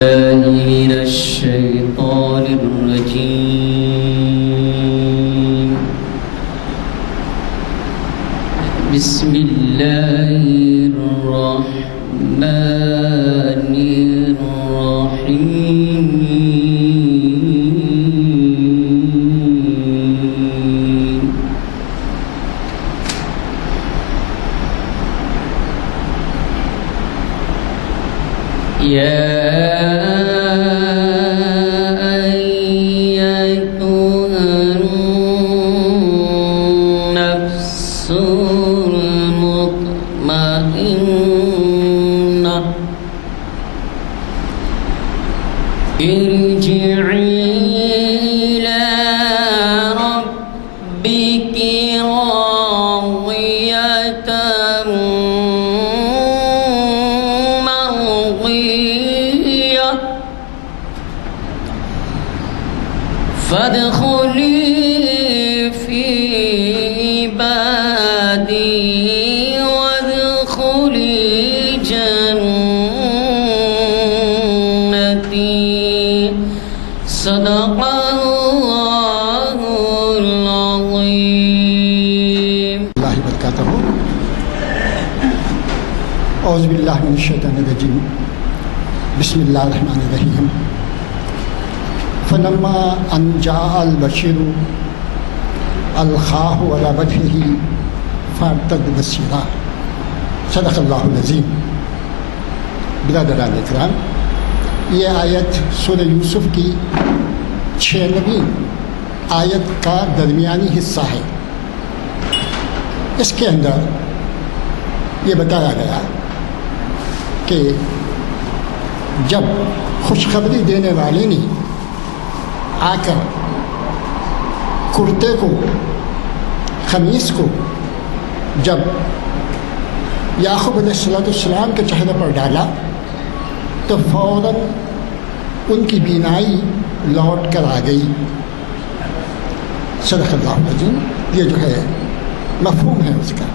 من الشيطان الرجيم. بسم الله الرحمن الرحيم. ارجعي إلى ربك راضية مرضية فادخلي في عبادي وادخلي صدق الله العظيم. اللہ وبرکاتہ. اعوذ باللہ من الشیطان الرجیم. بسم اللہ الرحمن الرحیم. فلما ان جاء البشیر الخاہ علی وجهه فارتد بصیرا. صدق اللہ العظیم. برادران اکرام، یہ آیت سورہ یوسف کی 96ویں آیت کا درمیانی حصہ ہے. اس کے اندر یہ بتایا گیا کہ جب خوشخبری دینے والے نے آ کر کرتے کو، قمیص کو جب یعقوب علیہ السلام کے چہرے پر ڈالا تو فوراً ان کی بینائی لوٹ کر آ گئی. صدق اللہ العظیم. یہ جو ہے مفہوم ہے اس کا.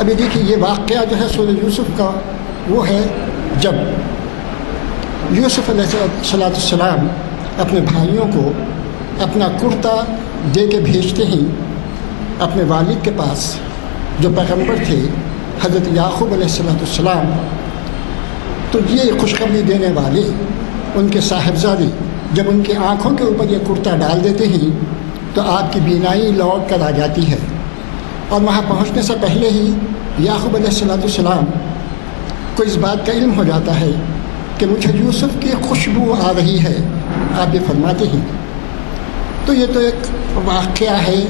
ابھی دیکھیے، یہ واقعہ جو ہے سورہ یوسف کا وہ ہے جب یوسف علیہ السلام اپنے بھائیوں کو اپنا کرتا دے کے بھیجتے ہیں اپنے والد کے پاس جو پیغمبر تھے حضرت یعقوب علیہ السلام. تو یہ خوشخبری دینے والے ان کے صاحبزادے جب ان کی آنکھوں کے اوپر یہ کرتا ڈال دیتے ہیں تو آپ کی بینائی لوٹ کر آ جاتی ہے. اور وہاں پہنچنے سے پہلے ہی یعقوب علیہ السلام کو اس بات کا علم ہو جاتا ہے کہ مجھے یوسف کی خوشبو آ رہی ہے. آپ یہ فرماتے ہیں. تو یہ تو ایک واقعہ ہے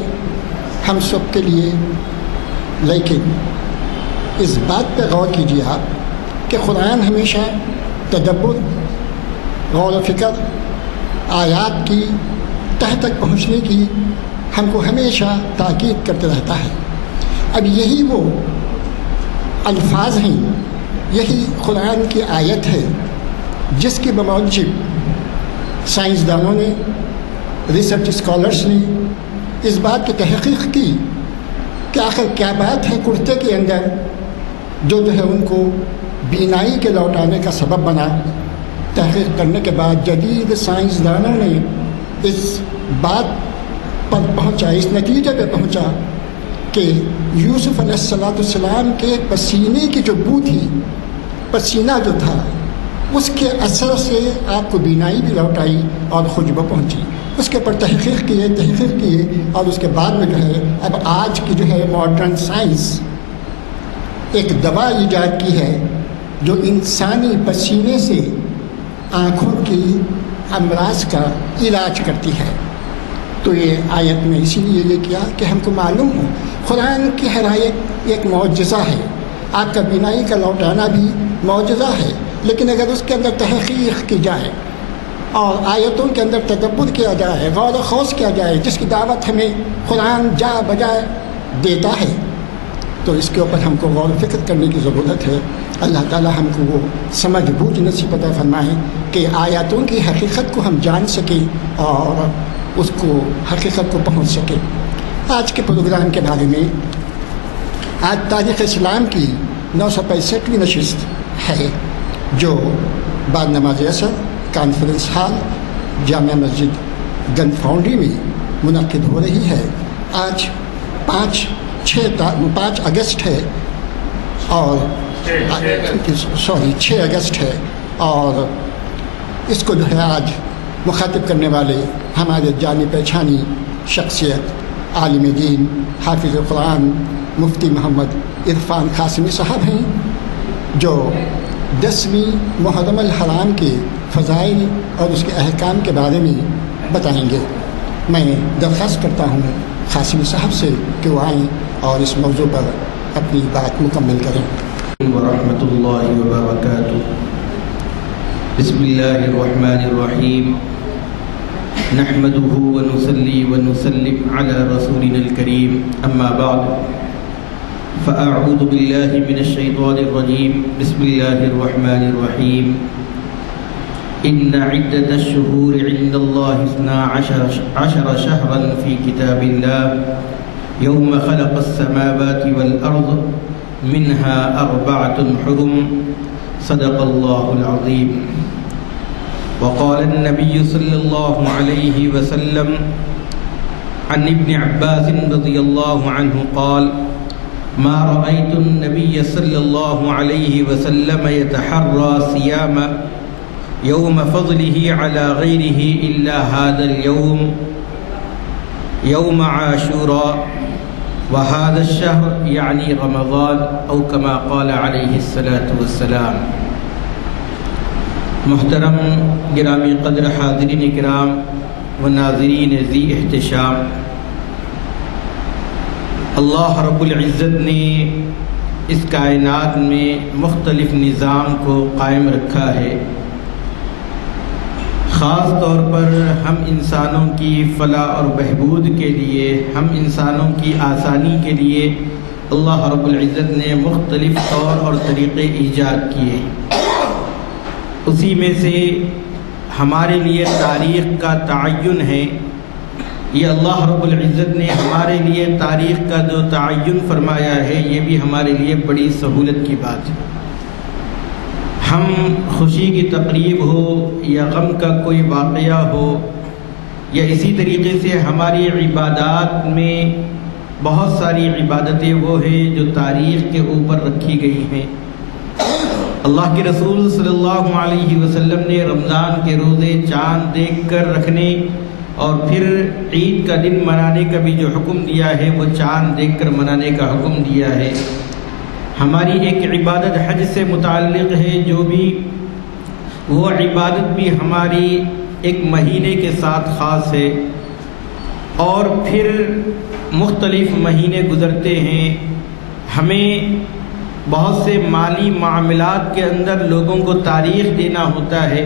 ہم سب کے لیے، لیکن اس بات پہ غور کیجیے آپ کہ قرآن ہمیشہ تدبر، غور و فکر، آیات کی تہ تک پہنچنے کی ہم کو ہمیشہ تاکید کرتے رہتا ہے. اب یہی وہ الفاظ ہیں، یہی قرآن کی آیت ہے جس کے بموجب سائنسدانوں نے، ریسرچ اسکالرس نے اس بات کی تحقیق کی کہ آخر کیا بات ہے کرتے کے اندر جو ہے ان کو بینائی کے لوٹانے کا سبب بنا. تحقیق کرنے کے بعد جدید سائنسدانوں نے اس بات پر پہنچا، اس نتیجے پہ پہنچا کہ یوسف علیہ السلام کے پسینے کی جو بو تھی، پسینہ جو تھا، اس کے اثر سے آپ کو بینائی بھی لوٹ آئی اور خوشبو پہنچی. اس کے اوپر تحقیق کیے اور اس کے بعد میں جو ہے اب آج کی جو ہے ماڈرن سائنس ایک دوا ایجاد کی ہے جو انسانی پسینے سے آنکھوں کی امراض کا علاج کرتی ہے. تو یہ آیت میں اسی لیے یہ کیا کہ ہم کو معلوم ہو قرآن کی ہر آیت ایک معجزہ ہے. آپ کا بینائی کا لوٹانا بھی معجزہ ہے، لیکن اگر اس کے اندر تحقیق کی جائے اور آیتوں کے اندر تدبر کیا جائے، غور و خوض کیا جائے، جس کی دعوت ہمیں قرآن جا بجائے دیتا ہے، تو اس کے اوپر ہم کو غور و فکر کرنے کی ضرورت ہے. اللہ تعالی ہم کو وہ سمجھ بوجھ نصیب عطا فرمائے کہ آیاتوں کی حقیقت کو ہم جان سکیں اور اس کو حقیقت کو پہنچ سکیں. آج کے پروگرام کے بارے میں، آج تاریخ اسلام کی 965ویں نشست ہے جو بعد نماز عصر کانفرنس ہال جامعہ مسجد گن فاؤنڈری میں منعقد ہو رہی ہے۔ آج 5 اگست ہے اور 6 اگست ہے، اور اس کو جو ہے آج مخاطب کرنے والے ہمارے جانی پہچانی شخصیت عالم دین حافظ قرآن مفتی محمد عرفان قاسمی صاحب ہیں، جو 10ویں محرم الحرام کے فضائل اور اس کے احکام کے بارے میں بتائیں گے۔ میں درخواست کرتا ہوں قاسمی صاحب سے کہ وہ آئیں اور اس موضوع پر اپنی بات مکمل کریں۔ ورحمۃ اللہ وبرکاتہ۔ بسم اللہ الرحمن الرحیم، نحمده ونصلي ونسلم على رسولنا الكريم، اما بعد فاعوذ بالله من الشيطان الرجيم، بسم الله الرحمن الرحيم، ان عدة الشهور عند الله 12 شهرا في كتاب الله يوم خلق السماوات والأرض منها 4 حرم، صدق الله العظيم۔ وقال النبي صلى الله عليه وسلم عن ابن عباس رضي الله عنه قال: ما رأيت النبي صلى الله عليه وسلم يتحرى صيام يوم فضله على غيره إلا هذا اليوم يوم عاشوراء، وهذا الشهر يعني رمضان، أو كما قال عليه الصلاة والسلام۔ محترم گرامی قدر حاضرین کرام و ناظرین ذی احتشام، اللہ رب العزت نے اس کائنات میں مختلف نظام کو قائم رکھا ہے۔ خاص طور پر ہم انسانوں کی فلاح اور بہبود کے لیے، ہم انسانوں کی آسانی کے لیے اللہ رب العزت نے مختلف طور اور طریقے ایجاد کیے۔ اسی میں سے ہمارے لیے تاریخ کا تعین ہے۔ یہ اللہ رب العزت نے ہمارے لیے تاریخ کا جو تعین فرمایا ہے، یہ بھی ہمارے لیے بڑی سہولت کی بات ہے۔ ہم خوشی کی تقریب ہو یا غم کا کوئی واقعہ ہو، یا اسی طریقے سے ہماری عبادات میں بہت ساری عبادتیں وہ ہیں جو تاریخ کے اوپر رکھی گئی ہیں۔ اللہ کے رسول صلی اللہ علیہ وسلم نے رمضان کے روزے چاند دیکھ کر رکھنے اور پھر عید کا دن منانے کا بھی جو حکم دیا ہے، وہ چاند دیکھ کر منانے کا حکم دیا ہے۔ ہماری ایک عبادت حج سے متعلق ہے، جو بھی وہ عبادت بھی ہماری ایک مہینے کے ساتھ خاص ہے، اور پھر مختلف مہینے گزرتے ہیں۔ ہمیں بہت سے مالی معاملات کے اندر لوگوں کو تاریخ دینا ہوتا ہے،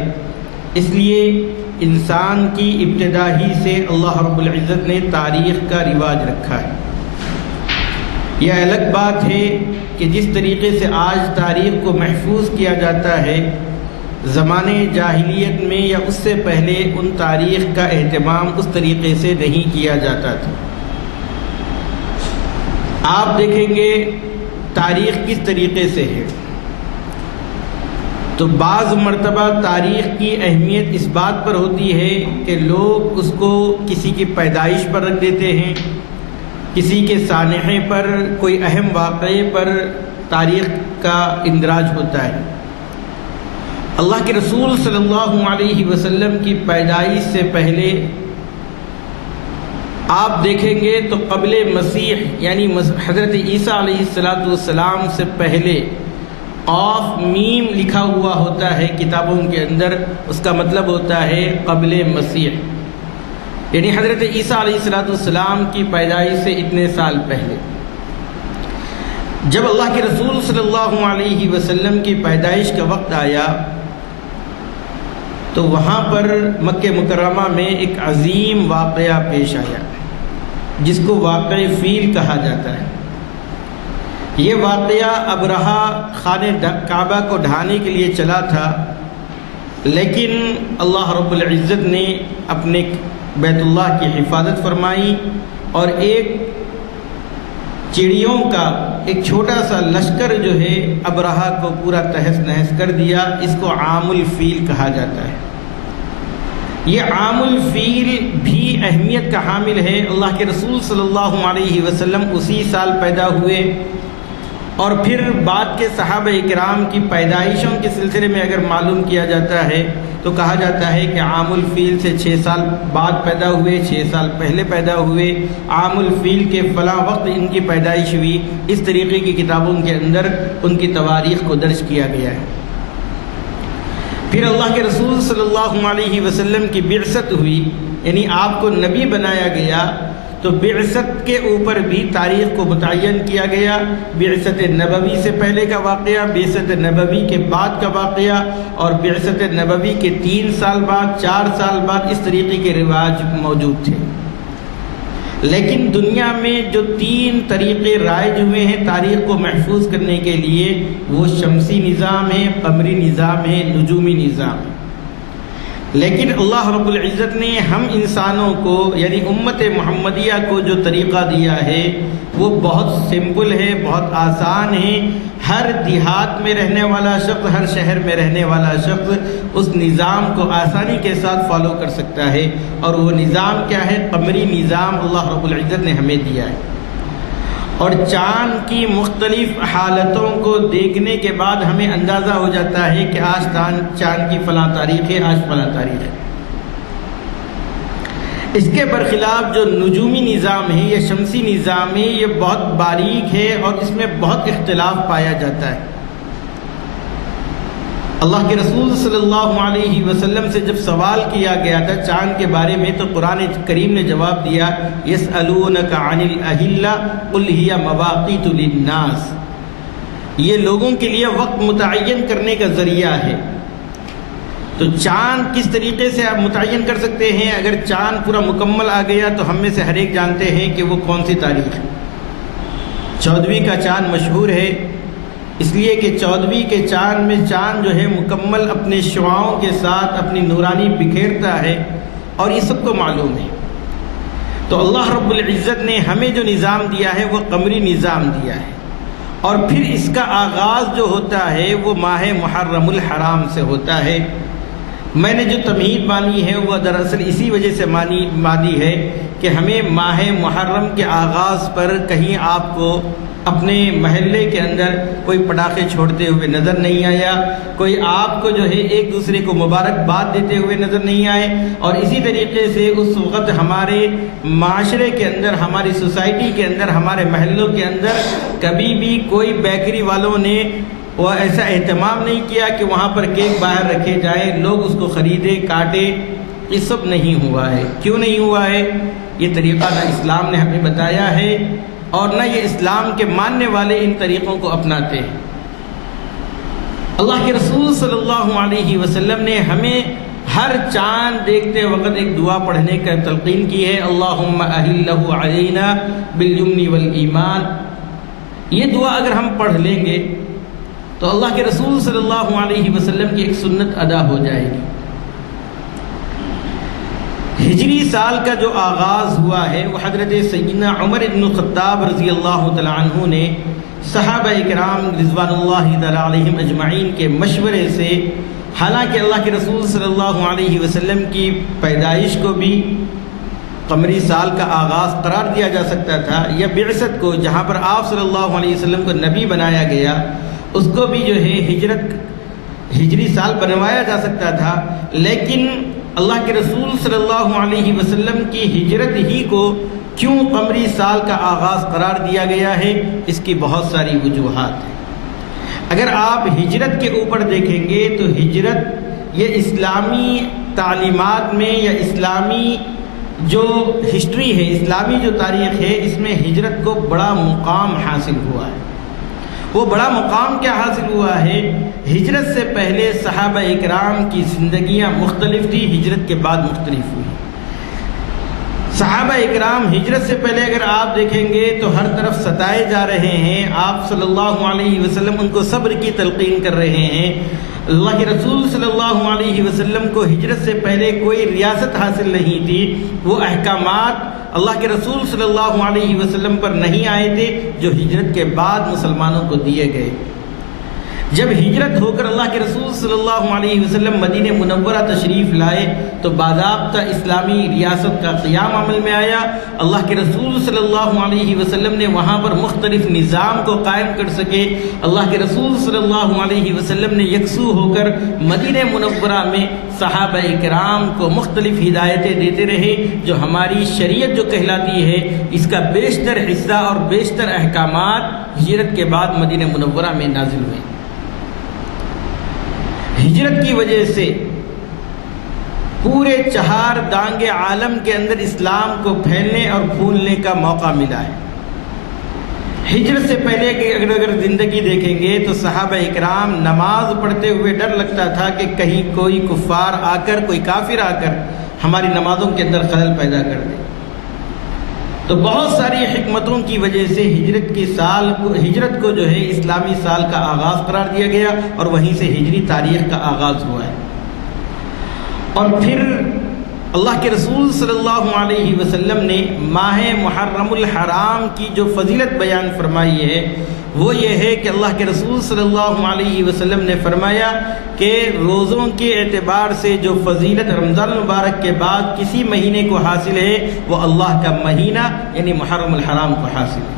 اس لیے انسان کی ابتدا ہی سے اللہ رب العزت نے تاریخ کا رواج رکھا ہے۔ یہ الگ بات ہے کہ جس طریقے سے آج تاریخ کو محفوظ کیا جاتا ہے، زمانے جاہلیت میں یا اس سے پہلے ان تاریخ کا اہتمام اس طریقے سے نہیں کیا جاتا تھا۔ آپ دیکھیں گے تاریخ کس طریقے سے ہے، تو بعض مرتبہ تاریخ کی اہمیت اس بات پر ہوتی ہے کہ لوگ اس کو کسی کی پیدائش پر رکھ دیتے ہیں، کسی کے سانحے پر، کوئی اہم واقعے پر تاریخ کا اندراج ہوتا ہے۔ اللہ کے رسول صلی اللہ علیہ وسلم کی پیدائش سے پہلے آپ دیکھیں گے تو قبل مسیح یعنی حضرت عیسیٰ علیہ السلام سے پہلے قاف میم لکھا ہوا ہوتا ہے کتابوں کے اندر، اس کا مطلب ہوتا ہے قبل مسیح، یعنی حضرت عیسیٰ علیہ السلام کی پیدائش سے اتنے سال پہلے۔ جب اللہ کے رسول صلی اللہ علیہ وسلم کی پیدائش کا وقت آیا تو وہاں پر مکہ مکرمہ میں ایک عظیم واقعہ پیش آیا، جس کو واقعہ فیل کہا جاتا ہے۔ یہ واقعہ ابرہہ خانہ کعبہ کو ڈھانے کے لیے چلا تھا، لیکن اللہ رب العزت نے اپنے بیت اللہ کی حفاظت فرمائی، اور ایک چڑیوں کا، ایک چھوٹا سا لشکر جو ہے ابرہہ کو پورا تہس نہس کر دیا. اس کو عام الفیل کہا جاتا ہے. یہ عام الفیل بھی اہمیت کا حامل ہے. اللہ کے رسول صلی اللہ علیہ وسلم اسی سال پیدا ہوئے، اور پھر بعد کے صحابہ کرام کی پیدائشوں کے سلسلے میں اگر معلوم کیا جاتا ہے تو کہا جاتا ہے کہ عام الفیل سے 6 سال بعد پیدا ہوئے، 6 سال پہلے پیدا ہوئے، عام الفیل کے فلاں وقت ان کی پیدائش ہوئی. اس طریقے کی کتابوں کے اندر ان کی تواریخ کو درج کیا گیا ہے. پھر اللہ کے رسول صلی اللہ علیہ وسلم کی بعثت ہوئی، یعنی آپ کو نبی بنایا گیا، تو بعثت کے اوپر بھی تاریخ کو متعین کیا گیا. بعثت نبوی سے پہلے کا واقعہ، بعثت نبوی کے بعد کا واقعہ، اور بعثت نبوی کے 3 سال بعد، 4 سال بعد، اس طریقے کے رواج موجود تھے. لیکن دنیا میں جو 3 طریقے رائج ہوئے ہیں تاریخ کو محفوظ کرنے کے لیے، وہ شمسی نظام ہے، قمری نظام ہے، نجومی نظام ہے. لیکن اللہ رب العزت نے ہم انسانوں کو یعنی امت محمدیہ کو جو طریقہ دیا ہے وہ بہت سمپل ہے، بہت آسان ہے. ہر دیہات میں رہنے والا شخص، ہر شہر میں رہنے والا شخص اس نظام کو آسانی کے ساتھ فالو کر سکتا ہے. اور وہ نظام کیا ہے؟ قمری نظام اللہ رب العزت نے ہمیں دیا ہے. اور چاند کی مختلف حالتوں کو دیکھنے کے بعد ہمیں اندازہ ہو جاتا ہے کہ آج چاند کی فلاں تاریخ ہے، آج فلاں تاریخ ہے. اس کے برخلاف جو نجومی نظام ہے یا شمسی نظام ہے، یہ بہت باریک ہے اور اس میں بہت اختلاف پایا جاتا ہے. اللہ کے رسول صلی اللہ علیہ وسلم سے جب سوال کیا گیا تھا چاند کے بارے میں تو قرآن کریم نے جواب دیا، یسألونک عن الأہلہ قل ہی مواقیت للناس. یہ لوگوں کے لیے وقت متعین کرنے کا ذریعہ ہے. تو چاند کس طریقے سے آپ متعین کر سکتے ہیں؟ اگر چاند پورا مکمل آ گیا تو ہم میں سے ہر ایک جانتے ہیں کہ وہ کون سی تاریخ ہے. 14ویں کا چاند مشہور ہے اس لیے کہ 14ویں کے چاند میں چاند جو ہے مکمل اپنے شعاؤں کے ساتھ اپنی نورانی بکھیرتا ہے، اور یہ سب کو معلوم ہے. تو اللہ رب العزت نے ہمیں جو نظام دیا ہے وہ قمری نظام دیا ہے. اور پھر اس کا آغاز جو ہوتا ہے وہ ماہ محرم الحرام سے ہوتا ہے. میں نے جو تمہید مانی ہے وہ دراصل اسی وجہ سے مانی ہے کہ ہمیں ماہ محرم کے آغاز پر کہیں آپ کو اپنے محلے کے اندر کوئی پٹاخے چھوڑتے ہوئے نظر نہیں آیا، کوئی آپ کو جو ہے ایک دوسرے کو مبارکباد دیتے ہوئے نظر نہیں آئے. اور اسی طریقے سے اس وقت ہمارے معاشرے کے اندر، ہماری سوسائٹی کے اندر، ہمارے محلوں کے اندر کبھی بھی کوئی بیکری والوں نے وہ ایسا اہتمام نہیں کیا کہ وہاں پر کیک باہر رکھے جائیں، لوگ اس کو خریدے کاٹے. یہ سب نہیں ہوا ہے. کیوں نہیں ہوا ہے؟ یہ طریقہ نہ اسلام نے ہمیں بتایا ہے اور نہ یہ اسلام کے ماننے والے ان طریقوں کو اپناتے ہیں. اللہ کے رسول صلی اللہ علیہ وسلم نے ہمیں ہر چاند دیکھتے وقت ایک دعا پڑھنے کا تلقین کی ہے، اللہم اہلہ علینا بالیمن والایمان. یہ دعا اگر ہم پڑھ لیں گے تو اللہ کے رسول صلی اللہ علیہ وسلم کی ایک سنت ادا ہو جائے گی. ہجری سال کا جو آغاز ہوا ہے وہ حضرت سیدنا عمر بن الخطاب رضی اللہ تعالی عنہ نے صحابہ کرام رضوان اللہ تعالی علیہم اجمعین کے مشورے سے، حالانکہ اللہ کے رسول صلی اللہ علیہ وسلم کی پیدائش کو بھی قمری سال کا آغاز قرار دیا جا سکتا تھا، یا بعثت کو جہاں پر آپ صلی اللہ علیہ وسلم کو نبی بنایا گیا اس کو بھی جو ہے ہجری سال بنوایا جا سکتا تھا. لیکن اللہ کے رسول صلی اللہ علیہ وسلم کی ہجرت ہی کو کیوں قمری سال کا آغاز قرار دیا گیا ہے؟ اس کی بہت ساری وجوہات ہیں. اگر آپ ہجرت کے اوپر دیکھیں گے تو ہجرت یہ اسلامی تعلیمات میں یا اسلامی جو ہسٹری ہے، اسلامی جو تاریخ ہے، اس میں ہجرت کو بڑا مقام حاصل ہوا ہے. وہ بڑا مقام کیا حاصل ہوا ہے؟ ہجرت سے پہلے صحابہ اکرام کی زندگیاں مختلف تھی، ہجرت کے بعد مختلف ہوئی. صحابہ اکرام ہجرت سے پہلے اگر آپ دیکھیں گے تو ہر طرف ستائے جا رہے ہیں. آپ صلی اللہ علیہ وسلم ان کو صبر کی تلقین کر رہے ہیں. اللہ کے رسول صلی اللہ علیہ وسلم کو ہجرت سے پہلے کوئی ریاست حاصل نہیں تھی، وہ احکامات اللہ کے رسول صلی اللہ علیہ وسلم پر نہیں آئے تھے جو ہجرت کے بعد مسلمانوں کو دیے گئے۔ جب ہجرت ہو کر اللہ کے رسول صلی اللہ علیہ وسلم مدینہ منورہ تشریف لائے تو باضابطہ اسلامی ریاست کا قیام عمل میں آیا۔ اللہ کے رسول صلی اللہ علیہ وسلم نے وہاں پر مختلف نظام کو قائم کر سکے۔ اللہ کے رسول صلی اللہ علیہ وسلم نے یکسو ہو کر مدینہ منورہ میں صحابہ کرام کو مختلف ہدایتیں دیتے رہے، جو ہماری شریعت جو کہلاتی ہے اس کا بیشتر حصہ اور بیشتر احکامات ہجرت کے بعد مدینہ منورہ میں نازل ہوئے۔ ہجرت کی وجہ سے پورے چہار دانگ عالم کے اندر اسلام کو پھیلنے اور پھولنے کا موقع ملا ہے۔ ہجرت سے پہلے کہ اگر زندگی دیکھیں گے تو صحابہ اکرام نماز پڑھتے ہوئے ڈر لگتا تھا کہ کہیں کوئی کفار آ کر، کوئی کافر آ کر ہماری نمازوں کے اندر خلل پیدا کر دے۔ تو بہت ساری حکمتوں کی وجہ سے ہجرت کو جو ہے اسلامی سال کا آغاز قرار دیا گیا اور وہیں سے ہجری تاریخ کا آغاز ہوا ہے۔ اور پھر اللہ کے رسول صلی اللہ علیہ وسلم نے ماہ محرم الحرام کی جو فضیلت بیان فرمائی ہے وہ یہ ہے کہ اللہ کے رسول صلی اللہ علیہ وسلم نے فرمایا کہ روزوں کے اعتبار سے جو فضیلت رمضان المبارک کے بعد کسی مہینے کو حاصل ہے وہ اللہ کا مہینہ یعنی محرم الحرام کو حاصل ہے۔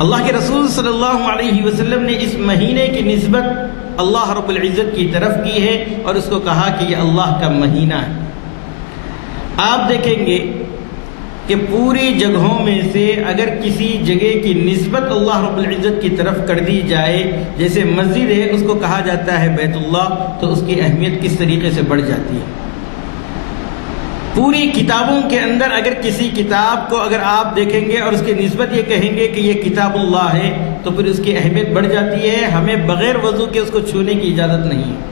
اللہ کے رسول صلی اللہ علیہ وسلم نے اس مہینے کی نسبت اللہ رب العزت کی طرف کی ہے اور اس کو کہا کہ یہ اللہ کا مہینہ ہے۔ آپ دیکھیں گے کہ پوری جگہوں میں سے اگر کسی جگہ کی نسبت اللہ رب العزت کی طرف کر دی جائے، جیسے مسجد ہے اس کو کہا جاتا ہے بیت اللہ، تو اس کی اہمیت کس طریقے سے بڑھ جاتی ہے۔ پوری کتابوں کے اندر اگر کسی کتاب کو اگر آپ دیکھیں گے اور اس کی نسبت یہ کہیں گے کہ یہ کتاب اللہ ہے تو پھر اس کی اہمیت بڑھ جاتی ہے، ہمیں بغیر وضو کے اس کو چھونے کی اجازت نہیں ہے۔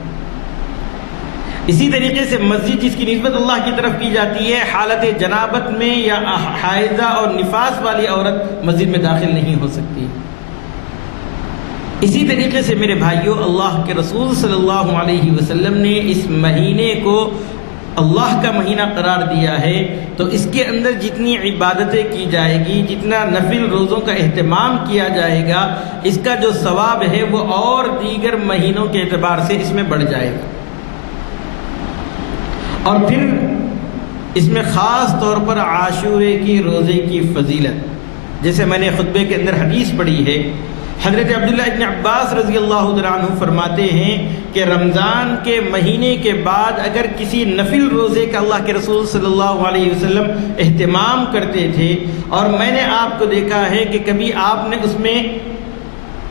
اسی طریقے سے مسجد جس کی نسبت اللہ کی طرف کی جاتی ہے، حالت جنابت میں یا حائضہ اور نفاس والی عورت مسجد میں داخل نہیں ہو سکتی۔ اسی طریقے سے میرے بھائیوں، اللہ کے رسول صلی اللہ علیہ وسلم نے اس مہینے کو اللہ کا مہینہ قرار دیا ہے، تو اس کے اندر جتنی عبادتیں کی جائے گی، جتنا نفل روزوں کا اہتمام کیا جائے گا، اس کا جو ثواب ہے وہ اور دیگر مہینوں کے اعتبار سے اس میں بڑھ جائے گا۔ اور پھر اس میں خاص طور پر عاشورے کی روزے کی فضیلت، جیسے میں نے خطبے کے اندر حدیث پڑھی ہے، حضرت عبداللہ ابن عباس رضی اللہ عنہ فرماتے ہیں کہ رمضان کے مہینے کے بعد اگر کسی نفل روزے کا اللہ کے رسول صلی اللہ علیہ وسلم اہتمام کرتے تھے، اور میں نے آپ کو دیکھا ہے کہ کبھی آپ نے اس میں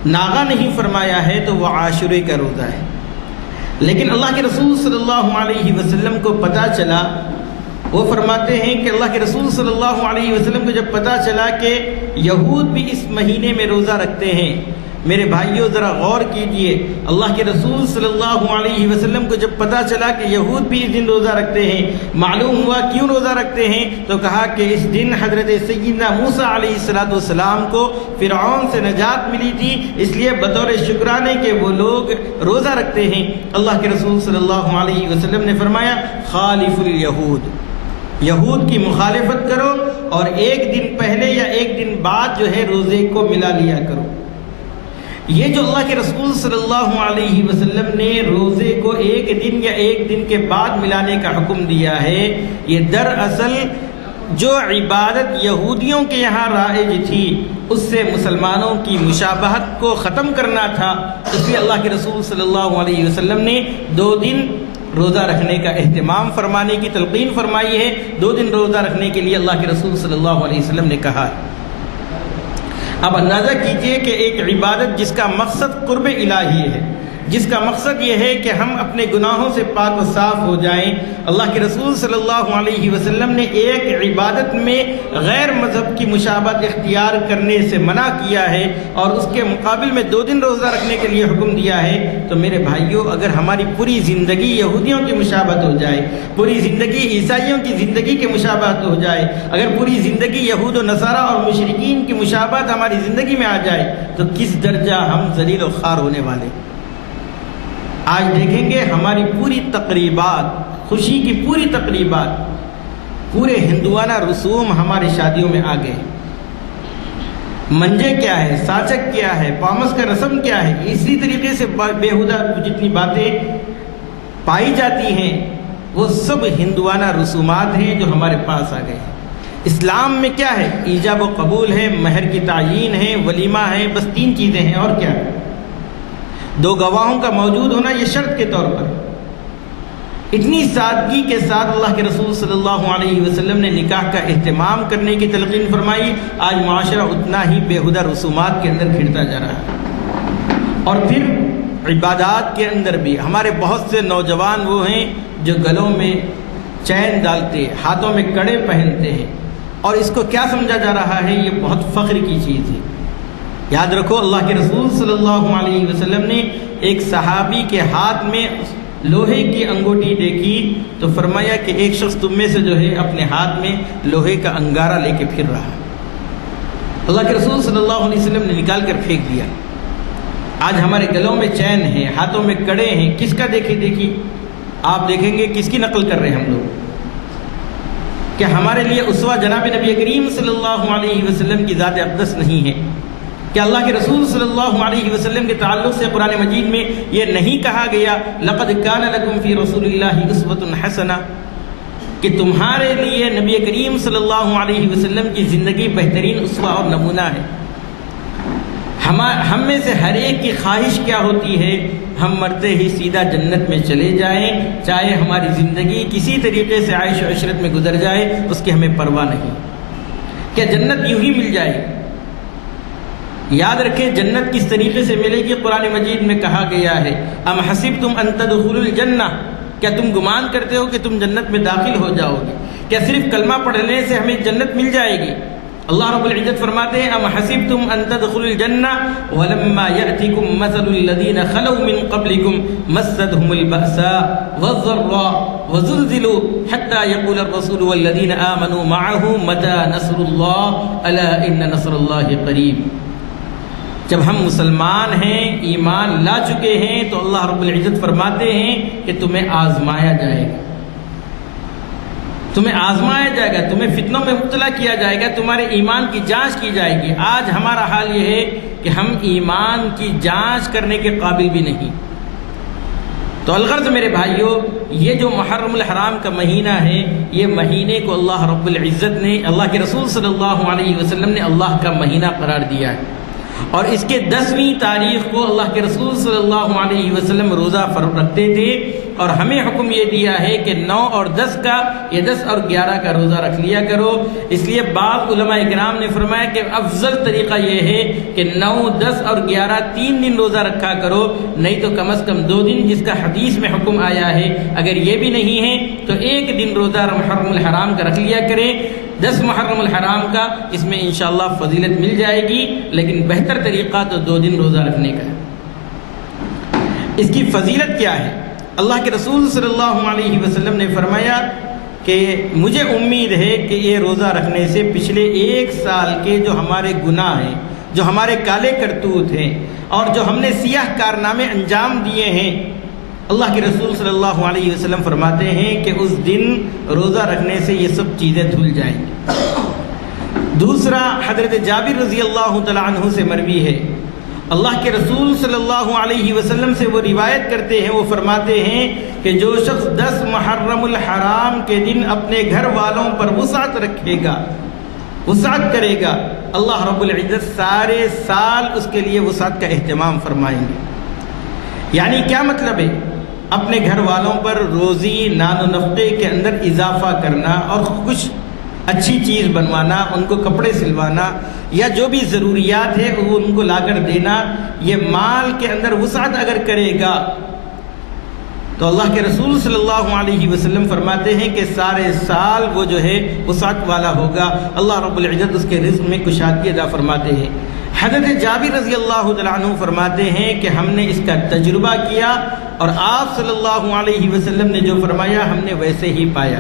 ناغہ نہیں فرمایا ہے، تو وہ عاشورے کا روزہ ہے۔ لیکن اللہ کے رسول صلی اللہ علیہ وسلم کو پتہ چلا، وہ فرماتے ہیں کہ اللہ کے رسول صلی اللہ علیہ وسلم کو جب پتہ چلا کہ یہود بھی اس مہینے میں روزہ رکھتے ہیں، میرے بھائیوں ذرا غور کیجئے، اللہ کے رسول صلی اللہ علیہ وسلم کو جب پتہ چلا کہ یہود بھی اس دن روزہ رکھتے ہیں، معلوم ہوا کیوں روزہ رکھتے ہیں، تو کہا کہ اس دن حضرت سیدنا موسیٰ علیہ السلام کو فرعون سے نجات ملی تھی، اس لیے بطور شکرانے کے وہ لوگ روزہ رکھتے ہیں۔ اللہ کے رسول صلی اللہ علیہ وسلم نے فرمایا خالف الیہود، یہود کی مخالفت کرو اور ایک دن پہلے یا ایک دن بعد جو ہے روزے کو ملا لیا کرو۔ یہ جو اللہ کے رسول صلی اللہ علیہ وسلم نے روزے کو ایک دن یا ایک دن کے بعد ملانے کا حکم دیا ہے، یہ دراصل جو عبادت یہودیوں کے یہاں رائج تھی اس سے مسلمانوں کی مشابہت کو ختم کرنا تھا، اس لیے اللہ کے رسول صلی اللہ علیہ وسلم نے 2 دن روزہ رکھنے کا اہتمام فرمانے کی تلقین فرمائی ہے۔ 2 دن روزہ رکھنے کے لیے اللہ کے رسول صلی اللہ علیہ وسلم نے کہا ہے۔ اب اندازہ کیجئے کہ ایک عبادت جس کا مقصد قرب الہی ہے، جس کا مقصد یہ ہے کہ ہم اپنے گناہوں سے پاک و صاف ہو جائیں، اللہ کے رسول صلی اللہ علیہ وسلم نے ایک عبادت میں غیر مذہب کی مشابہت اختیار کرنے سے منع کیا ہے اور اس کے مقابل میں 2 دن روزہ رکھنے کے لیے حکم دیا ہے، تو میرے بھائیوں اگر ہماری پوری زندگی یہودیوں کی مشابہت ہو جائے، پوری زندگی عیسائیوں کی زندگی کی مشابہت ہو جائے، اگر پوری زندگی یہود و نصارہ اور مشرکین کی مشابہت ہماری زندگی میں آ جائے، تو کس درجہ ہم ذلیل و خوار ہونے والے۔ آج دیکھیں گے ہماری پوری تقریبات، خوشی کی پوری تقریبات، پورے ہندوانہ رسوم ہماری شادیوں میں آ گئے۔ منجے کیا ہے، ساچک کیا ہے، پامس کا رسم کیا ہے، اسی طریقے سے بیہودہ جتنی باتیں پائی جاتی ہیں وہ سب ہندوانہ رسومات ہیں جو ہمارے پاس آ گئے ہیں۔ اسلام میں کیا ہے؟ ایجاب و قبول ہے، مہر کی تعیین ہے، ولیمہ ہے، بس 3 چیزیں ہیں، اور کیا ہے؟ 2 گواہوں کا موجود ہونا یہ شرط کے طور پر۔ اتنی سادگی کے ساتھ اللہ کے رسول صلی اللہ علیہ وسلم نے نکاح کا اہتمام کرنے کی تلقین فرمائی۔ آج معاشرہ اتنا ہی بیہودہ رسومات کے اندر گھرتا جا رہا ہے۔ اور پھر عبادات کے اندر بھی ہمارے بہت سے نوجوان وہ ہیں جو گلوں میں چین ڈالتے، ہاتھوں میں کڑے پہنتے ہیں، اور اس کو کیا سمجھا جا رہا ہے؟ یہ بہت فخر کی چیز ہے۔ یاد رکھو اللہ کے رسول صلی اللہ علیہ وسلم نے ایک صحابی کے ہاتھ میں لوہے کی انگوٹھی دیکھی تو فرمایا کہ ایک شخص تم میں سے جو ہے اپنے ہاتھ میں لوہے کا انگارہ لے کے پھر رہا۔ اللہ کے رسول صلی اللہ علیہ وسلم نے نکال کر پھینک دیا۔ آج ہمارے گلوں میں چین ہے، ہاتھوں میں کڑے ہیں، کس کا دیکھی؟ آپ دیکھیں گے کس کی نقل کر رہے ہیں ہم لوگ؟ کہ ہمارے لیے اسوہ جناب نبی کریم صلی اللہ علیہ وسلم کی ذات اقدس نہیں ہے؟ کہ اللہ کے رسول صلی اللہ علیہ وسلم کے تعلق سے قرآن مجید میں یہ نہیں کہا گیا لقد کان لکم فی رسول اللہ اسوۃ حسنہ، کہ تمہارے لیے نبی کریم صلی اللہ علیہ وسلم کی زندگی بہترین اسوہ اور نمونہ ہے؟ ہم میں سے ہر ایک کی خواہش کیا ہوتی ہے؟ ہم مرتے ہی سیدھا جنت میں چلے جائیں، چاہے ہماری زندگی کسی طریقے سے عیش و عشرت میں گزر جائے، اس کی ہمیں پرواہ نہیں۔ کیا جنت یوں ہی مل جائے؟ یاد رکھیں جنت کس طریقے سے ملے گی؟ قرآن مجید میں کہا گیا ہے ام حسبتم ان تدخلوا الجنہ، کیا تم گمان کرتے ہو کہ تم جنت میں داخل ہو جاؤ گے؟ کیا صرف کلمہ پڑھنے سے ہمیں جنت مل جائے گی؟ اللہ رب العزت فرماتے ہیں ام حسبتم ان تدخلوا الجنہ ولما یأتکم مثل الذین خلوا من قبلکم مستهم البأساء والضراء وزلزلوا حتى يقول الرسول والذین آمنوا معه متى نصر اللہ الا ان نصر اللہ قریب۔ جب ہم مسلمان ہیں، ایمان لا چکے ہیں، تو اللہ رب العزت فرماتے ہیں کہ تمہیں آزمایا جائے گا، تمہیں آزمایا جائے گا، تمہیں فتنوں میں مبتلا کیا جائے گا، تمہارے ایمان کی جانچ کی جائے گی۔ آج ہمارا حال یہ ہے کہ ہم ایمان کی جانچ کرنے کے قابل بھی نہیں۔ تو الغرض میرے بھائیوں، یہ جو محرم الحرام کا مہینہ ہے، یہ مہینے کو اللہ رب العزت نے، اللہ کے رسول صلی اللہ علیہ وسلم نے اللہ کا مہینہ قرار دیا ہے، اور اس کے 10ویں تاریخ کو اللہ کے رسول صلی اللہ علیہ وسلم روزہ رکھتے تھے، اور ہمیں حکم یہ دیا ہے کہ 9 اور 10 کا، یہ 10 اور 11 کا روزہ رکھ لیا کرو۔ اس لیے بعض علماء کرام نے فرمایا کہ افضل طریقہ یہ ہے کہ 9، 10 اور 11 3 دن روزہ رکھا کرو، نہیں تو کم از کم 2 دن جس کا حدیث میں حکم آیا ہے۔ اگر یہ بھی نہیں ہے تو 1 دن روزہ محرم الحرام کا رکھ لیا کریں۔ 10 محرم الحرام کا، اس میں انشاءاللہ فضیلت مل جائے گی، لیکن بہتر طریقہ تو 2 دن روزہ رکھنے کا ہے۔ اس کی فضیلت کیا ہے؟ اللہ کے رسول صلی اللہ علیہ وسلم نے فرمایا کہ مجھے امید ہے کہ یہ روزہ رکھنے سے پچھلے 1 سال کے جو ہمارے گناہ ہیں، جو ہمارے کالے کرتوت ہیں، اور جو ہم نے سیاہ کارنامے انجام دیے ہیں، اللہ کے رسول صلی اللہ علیہ وسلم فرماتے ہیں کہ اس دن روزہ رکھنے سے یہ سب چیزیں دھل جائیں گی۔ دوسرا، حضرت جابر رضی اللہ تعالیٰ عنہ سے مروی ہے، اللہ کے رسول صلی اللہ علیہ وسلم سے وہ روایت کرتے ہیں، وہ فرماتے ہیں کہ جو شخص 10 محرم الحرام کے دن اپنے گھر والوں پر وسعت رکھے گا، وسعت کرے گا، اللہ رب العزت سارے سال اس کے لیے وسعت کا اہتمام فرمائیں گے۔ یعنی کیا مطلب ہے؟ اپنے گھر والوں پر روزی، نان و نفقے کے اندر اضافہ کرنا، اور کچھ اچھی چیز بنوانا، ان کو کپڑے سلوانا، یا جو بھی ضروریات ہے وہ ان کو لا کر دینا، یہ مال کے اندر وسعت اگر کرے گا تو اللہ کے رسول صلی اللہ علیہ وسلم فرماتے ہیں کہ سارے سال وہ جو ہے وسعت والا ہوگا، اللہ رب العزت اس کے رزق میں کشادگی عطا فرماتے ہیں۔ حضرت جابر رضی اللہ تعالیٰ عنہ فرماتے ہیں کہ ہم نے اس کا تجربہ کیا، اور آپ صلی اللہ علیہ وسلم نے جو فرمایا ہم نے ویسے ہی پایا۔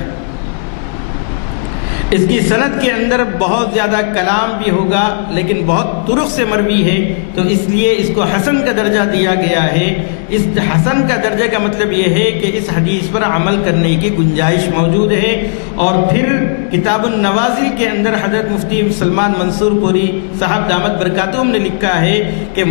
اس کی سند کے اندر بہت زیادہ کلام بھی ہوگا لیکن بہت طرق سے مروی ہے، تو اس لیے اس کو حسن کا درجہ دیا گیا ہے۔ اس حسن کا درجہ کا مطلب یہ ہے کہ اس حدیث پر عمل کرنے کی گنجائش موجود ہے۔ اور پھر کتاب النوازل کے اندر حضرت مفتی سلمان منصور پوری صاحب دامت برکاتہم نے لکھا ہے کہ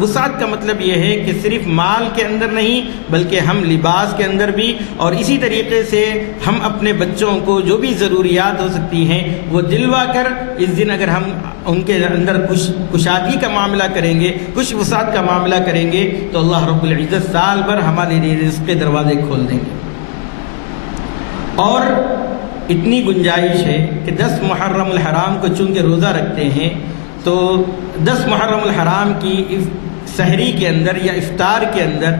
وسعت کا مطلب یہ ہے کہ صرف مال کے اندر نہیں بلکہ ہم لباس کے اندر بھی، اور اسی طریقے سے ہم اپنے بچوں کو جو بھی ضروریات ہو سکتی ہیں وہ دلوا کر اس دن اگر ہم ان کے اندر کشادگی کا معاملہ کریں گے، کچھ وسعت کا معاملہ کریں گے تو اللہ رب العزت سال بھر ہمارے لیے رزق کے دروازے کھول دیں گے۔ اور اتنی گنجائش ہے کہ 10 محرم الحرام کو چونکہ روزہ رکھتے ہیں تو 10 محرم الحرام کی سحری کے اندر یا افطار کے اندر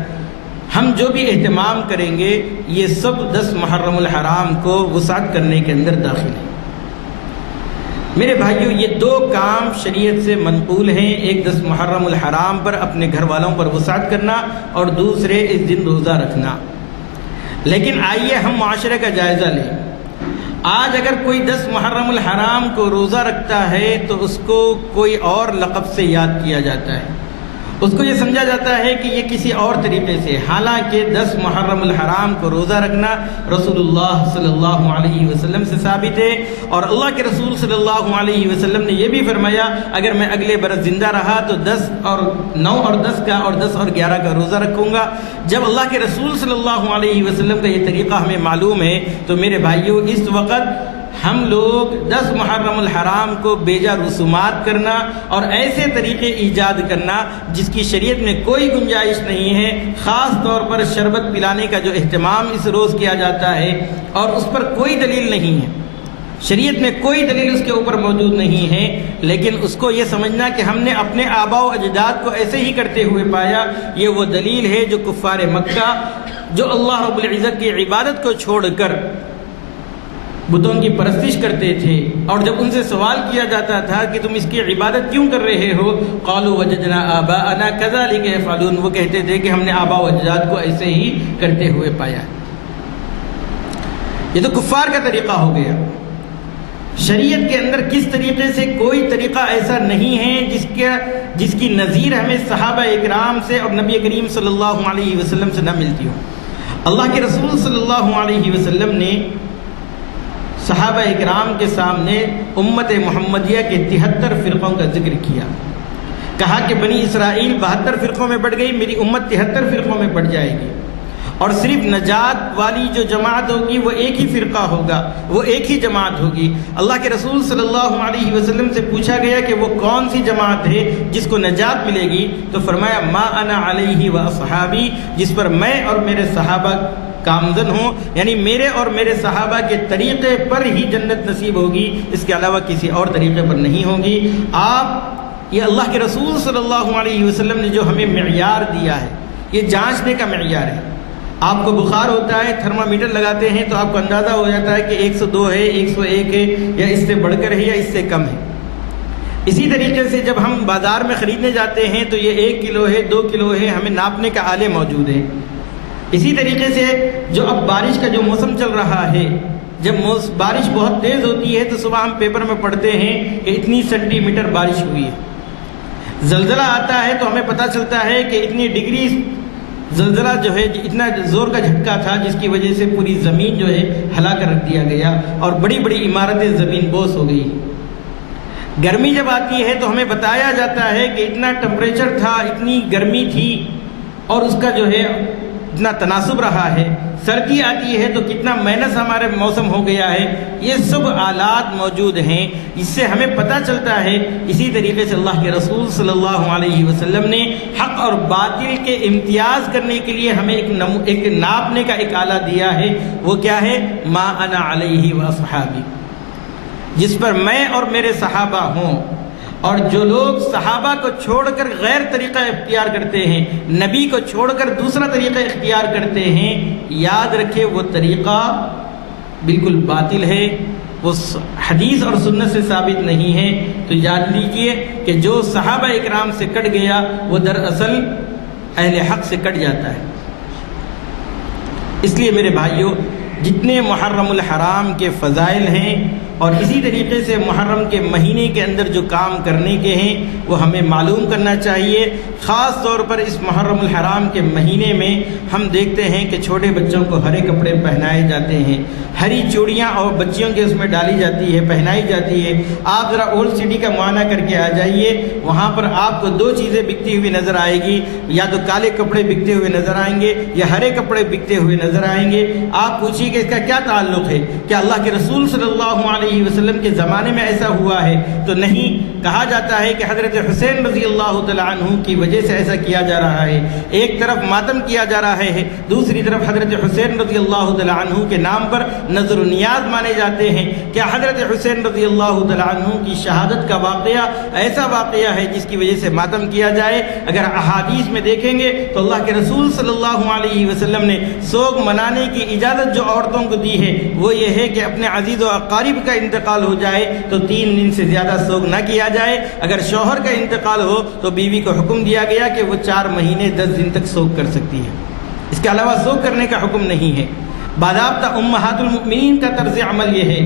ہم جو بھی اہتمام کریں گے یہ سب 10 محرم الحرام کو وسعت کرنے کے اندر داخل ہے۔ میرے بھائیوں، یہ 2 کام شریعت سے منقول ہیں، ایک 10 محرم الحرام پر اپنے گھر والوں پر وسعت کرنا اور دوسرے اس دن روزہ رکھنا۔ لیکن آئیے ہم معاشرے کا جائزہ لیں۔ آج اگر کوئی 10 محرم الحرام کو روزہ رکھتا ہے تو اس کو کوئی اور لقب سے یاد کیا جاتا ہے، اس کو یہ سمجھا جاتا ہے کہ یہ کسی اور طریقے سے، حالانکہ 10 محرم الحرام کو روزہ رکھنا رسول اللہ صلی اللہ علیہ وسلم سے ثابت ہے، اور اللہ کے رسول صلی اللہ علیہ وسلم نے یہ بھی فرمایا اگر میں اگلے برس زندہ رہا تو 10 اور 9 اور 10 کا اور 10 اور 11 کا روزہ رکھوں گا۔ جب اللہ کے رسول صلی اللہ علیہ وسلم کا یہ طریقہ ہمیں معلوم ہے تو میرے بھائیوں، اس وقت ہم لوگ 10 محرم الحرام کو بیجا رسومات کرنا اور ایسے طریقے ایجاد کرنا جس کی شریعت میں کوئی گنجائش نہیں ہے، خاص طور پر شربت پلانے کا جو اہتمام اس روز کیا جاتا ہے اور اس پر کوئی دلیل نہیں ہے، شریعت میں کوئی دلیل اس کے اوپر موجود نہیں ہے، لیکن اس کو یہ سمجھنا کہ ہم نے اپنے آباء و اجداد کو ایسے ہی کرتے ہوئے پایا، یہ وہ دلیل ہے جو کفار مکہ جو اللہ رب العزت کی عبادت کو چھوڑ کر بتوں کی پرستش کرتے تھے، اور جب ان سے سوال کیا جاتا تھا کہ تم اس کی عبادت کیوں کر رہے ہو، قالوا وجدنا آباءنا كذلك يفعلون، وہ کہتے تھے کہ ہم نے آباء و اجداد کو ایسے ہی کرتے ہوئے پایا۔ یہ تو کفار کا طریقہ ہو گیا۔ شریعت کے اندر کس طریقے سے کوئی طریقہ ایسا نہیں ہے جس کی نظیر ہمیں صحابہ اکرام سے اور نبی کریم صلی اللہ علیہ وسلم سے نہ ملتی ہو۔ اللہ کے رسول صلی اللہ علیہ وسلم نے صحابہ اکرام کے سامنے امت محمدیہ کے 73 فرقوں کا ذکر کیا، کہا کہ بنی اسرائیل 72 فرقوں میں بٹ گئی، میری امت 73 فرقوں میں بٹ جائے گی، اور صرف نجات والی جو جماعت ہوگی وہ ایک ہی فرقہ ہوگا، وہ ایک ہی جماعت ہوگی۔ اللہ کے رسول صلی اللہ علیہ وسلم سے پوچھا گیا کہ وہ کون سی جماعت ہے جس کو نجات ملے گی، تو فرمایا ما انا علیہ و اصحابی، جس پر میں اور میرے صحابہ کامزن ہوں، یعنی میرے اور میرے صحابہ کے طریقے پر ہی جنت نصیب ہوگی، اس کے علاوہ کسی اور طریقے پر نہیں ہوگی۔ یہ اللہ کے رسول صلی اللہ علیہ وسلم نے جو ہمیں معیار دیا ہے، یہ جانچنے کا معیار ہے۔ آپ کو بخار ہوتا ہے، تھرمامیٹر لگاتے ہیں تو آپ کو اندازہ ہو جاتا ہے کہ 102 ہے، 101 ہے، یا اس سے بڑھ کر ہے یا اس سے کم ہے۔ اسی طریقے سے جب ہم بازار میں خریدنے جاتے ہیں تو یہ 1 کلو ہے، 2 کلو ہے، ہمیں ناپنے کا آلے موجود ہے۔ اسی طریقے سے جو اب بارش کا جو موسم چل رہا ہے، جب بارش بہت تیز ہوتی ہے تو صبح ہم پیپر میں پڑھتے ہیں کہ اتنی سینٹی میٹر بارش ہوئی ہے، زلزلہ آتا ہے تو ہمیں پتہ چلتا ہے کہ اتنی ڈگری زلزلہ جو ہے اتنا زور کا جھٹکا تھا جس کی وجہ سے پوری زمین جو ہے ہلا کر رکھ دیا گیا اور بڑی بڑی عمارتیں زمین بوس ہو گئی۔ گرمی جب آتی ہے تو ہمیں بتایا جاتا ہے کہ اتنا ٹمپریچر تھا، اتنی گرمی تھی اور اس کا جو ہے اتنا تناسب رہا ہے۔ سردی آتی ہے تو کتنا مائنس ہمارے موسم ہو گیا ہے۔ یہ سب آلات موجود ہیں، اس سے ہمیں پتہ چلتا ہے۔ اسی طریقے سے اللہ کے رسول صلی اللہ علیہ وسلم نے حق اور باطل کے امتیاز کرنے کے لیے ہمیں ایک ناپنے کا ایک آلہ دیا ہے، وہ کیا ہے؟ ما انا علیہ و اصحابی، جس پر میں اور میرے صحابہ ہوں۔ اور جو لوگ صحابہ کو چھوڑ کر غیر طریقہ اختیار کرتے ہیں، نبی کو چھوڑ کر دوسرا طریقہ اختیار کرتے ہیں، یاد رکھے وہ طریقہ بالکل باطل ہے، وہ حدیث اور سنت سے ثابت نہیں ہے۔ تو یاد لیجئے کہ جو صحابہ اکرام سے کٹ گیا وہ دراصل اہل حق سے کٹ جاتا ہے۔ اس لیے میرے بھائیوں، جتنے محرم الحرام کے فضائل ہیں اور اسی طریقے سے محرم کے مہینے کے اندر جو کام کرنے کے ہیں وہ ہمیں معلوم کرنا چاہیے۔ خاص طور پر اس محرم الحرام کے مہینے میں ہم دیکھتے ہیں کہ چھوٹے بچوں کو ہرے کپڑے پہنائے جاتے ہیں، ہری چوڑیاں اور بچیوں کے اس میں ڈالی جاتی ہے، پہنائی جاتی ہے۔ آپ ذرا اولڈ سٹی کا معائنہ کر کے آ جائیے، وہاں پر آپ کو دو چیزیں بکتی ہوئی نظر آئے گی، یا تو کالے کپڑے بکتے ہوئے نظر آئیں گے یا ہرے کپڑے بکتے ہوئے نظر آئیں گے۔ آپ پوچھیے کہ اس کا کیا تعلق ہے؟ کہ اللہ کے رسول صلی اللہ علیہ وسلم کے زمانے میں ایسا ہوا ہے؟ تو نہیں، کہا جاتا ہے کہ حضرت حسین رضی اللہ تعالی عنہ کی وجہ سے ایسا کیا جا رہا ہے۔ ایک طرف ماتم کیا جا رہا ہے، دوسری طرف حضرت حسین رضی اللہ تعالی عنہ کے نام پر نظر و نیاز مانے جاتے ہیں۔ کیا حضرت حسین رضی اللہ تعالی عنہ کی شہادت کا واقعہ ایسا واقعہ ہے جس کی وجہ سے ماتم کیا جائے؟ اگر احادیث میں دیکھیں گے تو اللہ کے رسول صلی اللہ علیہ وسلم نے سوگ منانے کی اجازت جو عورتوں کو دی ہے وہ یہ ہے کہ اپنے عزیز و اقارب کا انتقال ہو جائے تو 3 دن سے زیادہ سوگ نہ کیا جائے۔ اگر شوہر کا انتقال ہو تو بیوی کو حکم دیا گیا کہ وہ 4 مہینے 10 دن تک سوگ کر سکتی ہے، اس کے علاوہ سوگ کرنے کا حکم نہیں ہے۔ باضابطہ امہات المؤمنین کا طرز عمل یہ ہے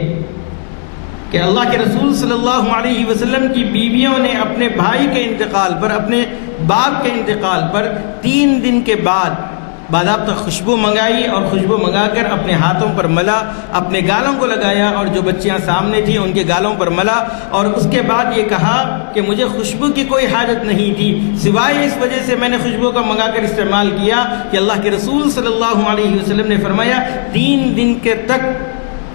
کہ اللہ کے رسول صلی اللہ علیہ وسلم کی بیویوں نے اپنے بھائی کے انتقال پر، اپنے باپ کے انتقال پر 3 دن کے بعد باضابطہ خوشبو منگائی اور خوشبو منگا کر اپنے ہاتھوں پر ملا، اپنے گالوں کو لگایا اور جو بچیاں سامنے تھیں ان کے گالوں پر ملا، اور اس کے بعد یہ کہا کہ مجھے خوشبو کی کوئی حاجت نہیں تھی سوائے اس وجہ سے میں نے خوشبو کا منگا کر استعمال کیا کہ اللہ کے رسول صلی اللہ علیہ وسلم نے فرمایا 3 دن کے تک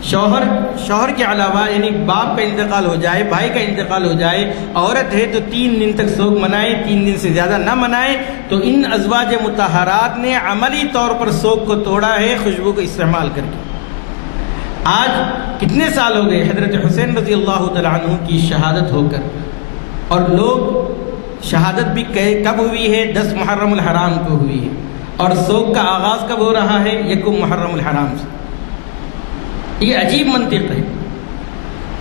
شوہر کے علاوہ یعنی باپ کا انتقال ہو جائے، بھائی کا انتقال ہو جائے، عورت ہے تو 3 دن تک سوگ منائے، 3 دن سے زیادہ نہ منائے۔ تو ان ازواج مطہرات نے عملی طور پر سوگ کو توڑا ہے خوشبو کو استعمال کر کے۔ آج کتنے سال ہو گئے حضرت حسین رضی اللہ تعالیٰ عنہ کی شہادت ہو کر، اور لوگ شہادت بھی کب ہوئی ہے؟ 10 محرم الحرام کو ہوئی ہے، اور سوگ کا آغاز کب ہو رہا ہے؟ 1 محرم الحرام سے۔ یہ عجیب منطق ہے،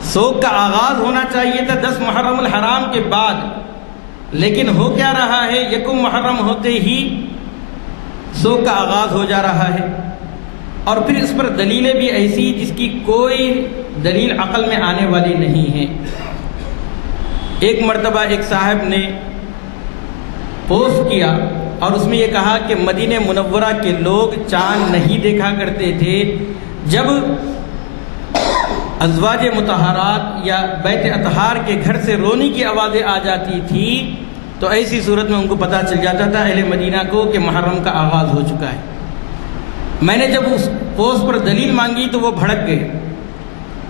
سوگ کا آغاز ہونا چاہیے تھا 10 محرم الحرام کے بعد، لیکن ہو کیا رہا ہے 1 محرم ہوتے ہی سوگ کا آغاز ہو جا رہا ہے۔ اور پھر اس پر دلیلیں بھی ایسی جس کی کوئی دلیل عقل میں آنے والی نہیں ہے۔ ایک مرتبہ ایک صاحب نے پوسٹ کیا اور اس میں یہ کہا کہ مدینہ منورہ کے لوگ چاند نہیں دیکھا کرتے تھے، جب ازواج مطہرات یا بیت اطہار کے گھر سے رونے کی آوازیں آ جاتی تھی تو ایسی صورت میں ان کو پتہ چل جاتا تھا اہل مدینہ کو کہ محرم کا آغاز ہو چکا ہے۔ میں نے جب اس پوسٹ پر دلیل مانگی تو وہ بھڑک گئے،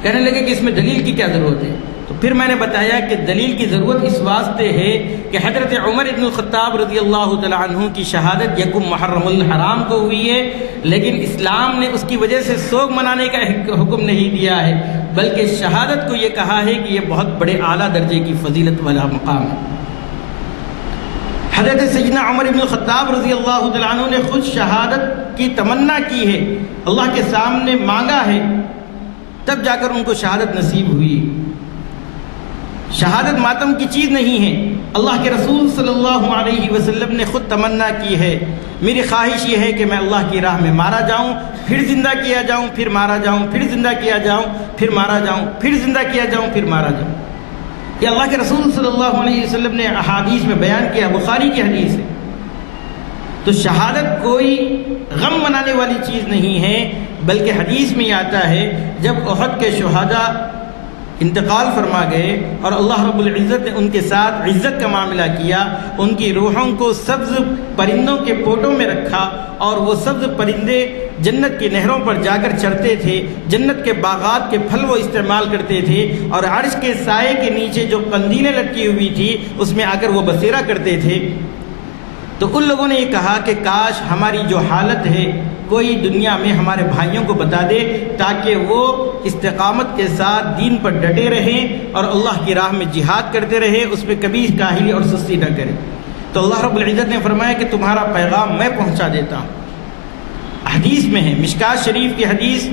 کہنے لگے کہ اس میں دلیل کی کیا ضرورت ہے؟ تو پھر میں نے بتایا کہ دلیل کی ضرورت اس واسطے ہے کہ حضرت عمر ابن الخطاب رضی اللہ تعالیٰ عنہ کی شہادت 1 محرم الحرام کو ہوئی ہے، لیکن اسلام نے اس کی وجہ سے سوگ منانے کا حکم نہیں دیا ہے، بلکہ شہادت کو یہ کہا ہے کہ یہ بہت بڑے اعلیٰ درجے کی فضیلت والا مقام ہے۔ حضرت سیدنا عمر ابن الخطاب رضی اللہ تعالیٰ عنہ نے خود شہادت کی تمنا کی ہے، اللہ کے سامنے مانگا ہے، تب جا کر ان کو شہادت نصیب ہوئی۔ شہادت ماتم کی چیز نہیں ہے، اللہ کے رسول صلی اللہ علیہ وسلم نے خود تمنا کی ہے، میری خواہش یہ ہے کہ میں اللہ کی راہ میں مارا جاؤں، پھر زندہ کیا جاؤں، پھر مارا جاؤں، پھر زندہ کیا جاؤں، پھر مارا جاؤں، پھر زندہ کیا جاؤں، پھر مارا جاؤں۔ یہ اللہ کے رسول صلی اللہ علیہ وسلم نے احادیث میں بیان کیا، بخاری کی حدیث ہے۔ تو شہادت کوئی غم منانے والی چیز نہیں ہے، بلکہ حدیث میں یہ آتا ہے جب احد کے شہداء انتقال فرما گئے اور اللہ رب العزت نے ان کے ساتھ عزت کا معاملہ کیا، ان کی روحوں کو سبز پرندوں کے پوٹوں میں رکھا، اور وہ سبز پرندے جنت کی نہروں پر جا کر چرتے تھے، جنت کے باغات کے پھل وہ استعمال کرتے تھے، اور عرش کے سائے کے نیچے جو قندیلیں لٹکی ہوئی تھی اس میں آ کر وہ بسیرا کرتے تھے۔ تو ان لوگوں نے یہ کہا کہ کاش ہماری جو حالت ہے کوئی دنیا میں ہمارے بھائیوں کو بتا دے تاکہ وہ استقامت کے ساتھ دین پر ڈٹے رہیں اور اللہ کی راہ میں جہاد کرتے رہے، اس میں کبھی کاہلی اور سستی نہ کرے۔ تو اللہ رب العزت نے فرمایا کہ تمہارا پیغام میں پہنچا دیتا ہوں۔ حدیث میں ہے، مشکات شریف کی حدیث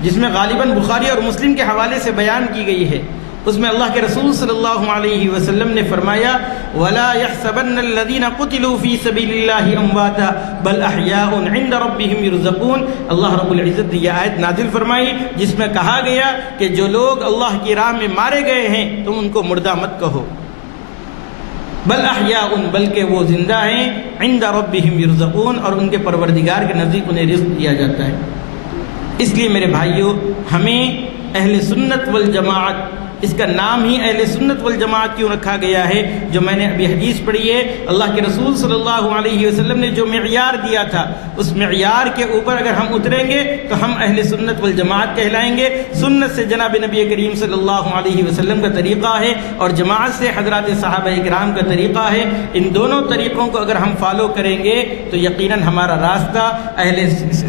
جس میں غالباً بخاری اور مسلم کے حوالے سے بیان کی گئی ہے اس میں اللہ کے رسول صلی اللہ علیہ وسلم نے فرمایا وَلَا يَحْسَبَنَّ الَّذِينَ قُتِلُوا فِي سَبِيلِ اللَّهِ أَمْوَاتًا بَلْ أَحْيَاءٌ عِنْدَ رَبِّهِمْ يُرْزَقُونَ۔ اللہ رب العزت نے یہ آیت نازل فرمائی جس میں کہا گیا کہ جو لوگ اللہ کی راہ میں مارے گئے ہیں تم ان کو مردہ مت کہو، بل احیاء، بلکہ وہ زندہ ہیں، عند ربهم يرزقون، اور ان کے پروردگار کے نزدیک انہیں رزق دیا جاتا ہے۔ اس لیے میرے بھائیوں، ہمیں اہل سنت والجماعت، اس کا نام ہی اہل سنت والجماعت کیوں رکھا گیا ہے؟ جو میں نے ابھی حدیث پڑھی ہے، اللہ کے رسول صلی اللہ علیہ وسلم نے جو معیار دیا تھا اس معیار کے اوپر اگر ہم اتریں گے تو ہم اہل سنت والجماعت کہلائیں گے۔ سنت سے جناب نبی کریم صلی اللہ علیہ وسلم کا طریقہ ہے، اور جماعت سے حضرات صحابہ کرام کا طریقہ ہے۔ ان دونوں طریقوں کو اگر ہم فالو کریں گے تو یقیناً ہمارا راستہ اہل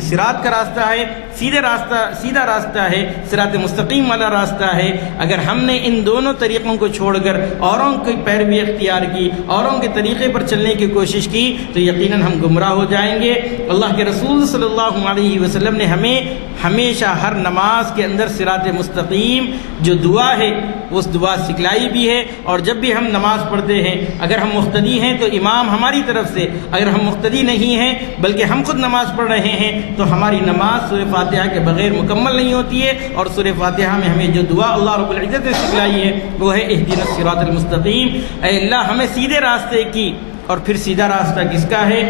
صراط کا راستہ ہے، سیدھا راستہ ہے، صراط مستقیم والا راستہ ہے۔ اگر ہم نے ان دونوں طریقوں کو چھوڑ کر اوروں کی پیروی اختیار کی، اوروں کے طریقے پر چلنے کی کوشش کی تو یقیناً ہم گمراہ ہو جائیں گے۔ اللہ کے رسول صلی اللہ علیہ وسلم نے ہمیں ہمیشہ ہر نماز کے اندر صراط مستقیم جو دعا ہے اس دعا سکھلائی بھی ہے، اور جب بھی ہم نماز پڑھتے ہیں اگر ہم مقتدی ہیں تو امام ہماری طرف سے، اگر ہم مقتدی نہیں ہیں بلکہ ہم خود نماز پڑھ رہے ہیں تو ہماری نماز سورہ فاتحہ کے بغیر مکمل نہیں ہوتی ہے۔ اور سورہ فاتحہ میں ہمیں جو دعا اللہ رب العزت نے سکھلائی ہے وہ ہے اہدنا الصراط المستقیم، اے اللہ ہمیں سیدھے راستے کی۔ اور پھر سیدھا راستہ کس کا ہے؟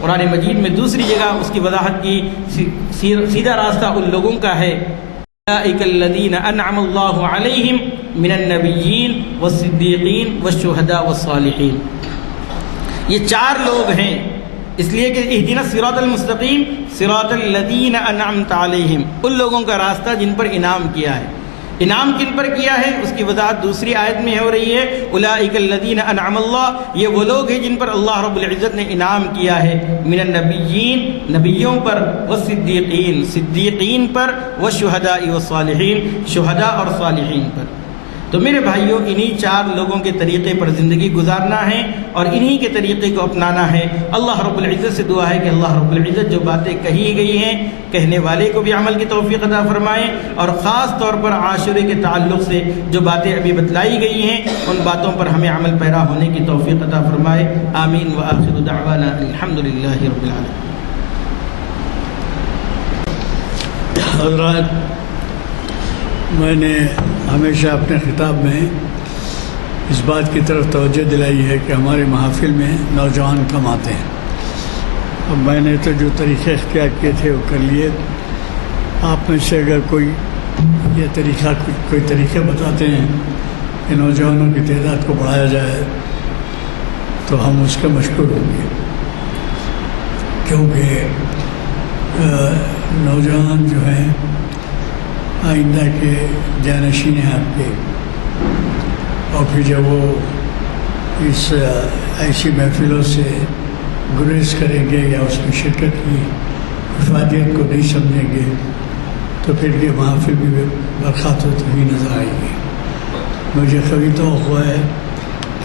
قرآن مجید میں دوسری جگہ اس کی وضاحت کی، سیدھا راستہ ان لوگوں کا ہے اولئک الذین انعم اللہ علیہم من النبیین والصدیقین والشہداء والصالحین۔ یہ چار لوگ ہیں، اس لیے کہ اہدنا الصراط المستقیم صراط الذین انعمت علیہم، ان لوگوں کا راستہ جن پر انعام کیا ہے۔ انعام کن پر کیا ہے اس کی وضاحت دوسری آیت میں ہو رہی ہے، اولئک الذین انعم اللہ، یہ وہ لوگ ہیں جن پر اللہ رب العزت نے انعام کیا ہے، من النبیین، نبیوں پر، والصدیقین، صدیقین پر، والشہداء والصالحین، شہداء اور صالحین پر۔ تو میرے بھائیوں، انہی چار لوگوں کے طریقے پر زندگی گزارنا ہے اور انہی کے طریقے کو اپنانا ہے۔ اللہ رب العزت سے دعا ہے کہ اللہ رب العزت جو باتیں کہی گئی ہیں کہنے والے کو بھی عمل کی توفیق عطا فرمائے، اور خاص طور پر عاشورے کے تعلق سے جو باتیں ابھی بتلائی گئی ہیں ان باتوں پر ہمیں عمل پیرا ہونے کی توفیق عطا فرمائے۔ آمین وآخر دعوانا الحمدللہ رب العالمین۔ حضرات، میں نے ہمیشہ اپنے خطاب میں اس بات کی طرف توجہ دلائی ہے کہ ہمارے محافل میں نوجوان کم آتے ہیں۔ اب میں نے تو جو طریقے اختیار کیے تھے وہ کر لیے۔ آپ میں سے اگر کوئی یہ طریقہ کوئی طریقے بتاتے ہیں کہ نوجوانوں کی تعداد کو بڑھایا جائے تو ہم اس کے مشکور ہوں گے، کیونکہ نوجوان جو ہیں آئندہ کے جانشین ہیں آپ کے، اور پھر جب وہ اس ایسی محفلوں سے گریز کریں گے یا اس میں شرکت کی افادیت کو نہیں سمجھیں گے تو پھر یہ محافل بھی برخاست ہوتی ہوئی نظر آئے گی۔ مجھے قوی توقع ہے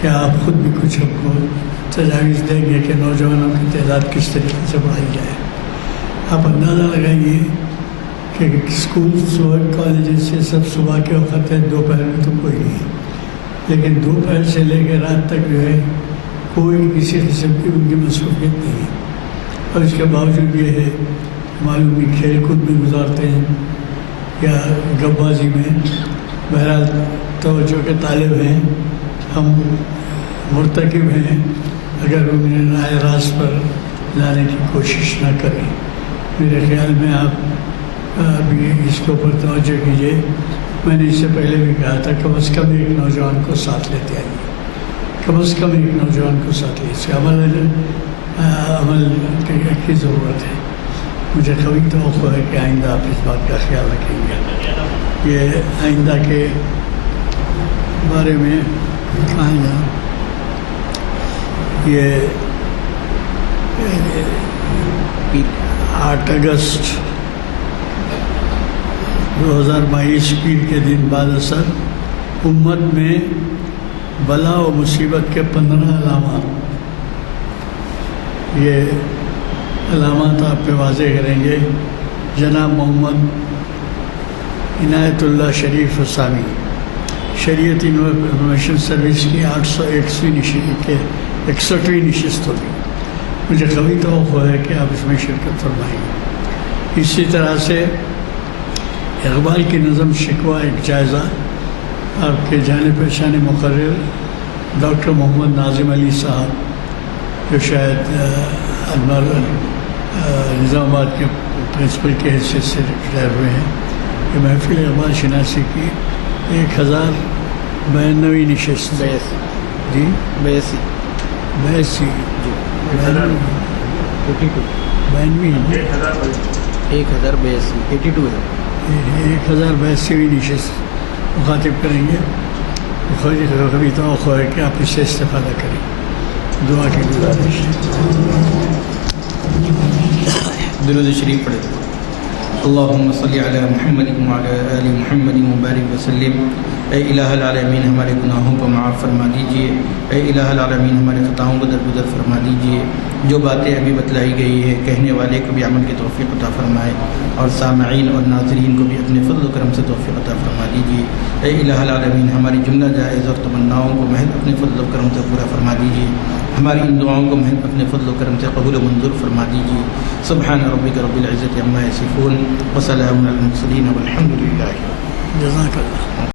کہ آپ خود بھی کچھ ہم کو تجاویز دیں گے کہ نوجوانوں کی تعداد کس طریقے سے بڑھائی جائے۔ آپ اندازہ لگائیے کہ اسکول صبح کالجز سے سب صبح کے وقت ہے، دوپہر میں تو کوئی نہیں، لیکن دوپہر سے لے کے رات تک جو ہے کوئی کسی قسم کی ان کی مصروفیت نہیں ہے، اور اس کے باوجود یہ ہے معلومی کھیل کود میں گزارتے ہیں یا گپ بازی میں۔ بہرحال توجہ کے طالب ہیں، ہم مرتکب ہیں اگر انہیں رائے راست پر لانے کی کوشش نہ کریں۔ میرے خیال میں آپ ابھی اس کے اوپر توجہ کیجیے۔ میں نے اس سے پہلے بھی کہا تھا کم از کم ایک نوجوان کو ساتھ لیتے آئیے، کم از کم ایک نوجوان کو ساتھ لیے، اس سے عمل کی ضرورت ہے۔ مجھے قوی توقع ہے کہ آئندہ آپ اس بات کا خیال رکھیں گے۔ یہ آئندہ کے بارے میں کہاں گیا، یہ 8 اگست 2022 پیر کے دن بعد اثر امت میں بلا و مصیبت کے 15 علامات، یہ علامات آپ پہ واضح کریں گے جناب محمد عنایت اللہ شریف ثانی، شریعت انفارمیشن سروس کی 61ویں نشست ہوگی. مجھے قوی توقع ہے کہ آپ اس میں شرکت فرمائیں گے. اسی طرح سے اقبال کی نظم شکوہ ایک جائزہ آپ کے جانے پہچانے مقرر ڈاکٹر محمد ناظم علی صاحب جو شاید نظام آباد کے پرنسپل کے حیثیت سے ریٹائر ہوئے ہیں. یہ محفل اقبال شناسی کی 1092 نشست. جی 82 1082 نشست مخاطب کریں گے. کبھی توقع ہے کہ آپ اس سے استفادہ کریں. دعا کی گزارش. درود شریف پڑھیں. اللہم صلی علی محمد وعلی آل محمد مبارک وسلم. اے الہ العالمین ہمارے گناہوں کو معاف فرما دیجئے. اے الہ العالمین ہمارے خطاؤں کو درگزر فرما دیجئے. جو باتیں ابھی بتلائی گئی ہے کہنے والے کو بھی عمل کی توفیق عطا فرمائے اور سامعین اور ناظرین کو بھی اپنے فضل و کرم سے توفیق عطا فرما دیجئے. اے الہ العالمین ہماری جملہ جائز اور تمناؤں کو محض اپنے فضل و کرم سے پورا فرما دیجئے. ہماری ان دعاؤں کو محض اپنے فضل و کرم سے قبول و منظور فرما دیجئے. سبحان ربک رب العزت عما یصفون وسلام علی المرسلین والحمد للہ. جزاک اللہ.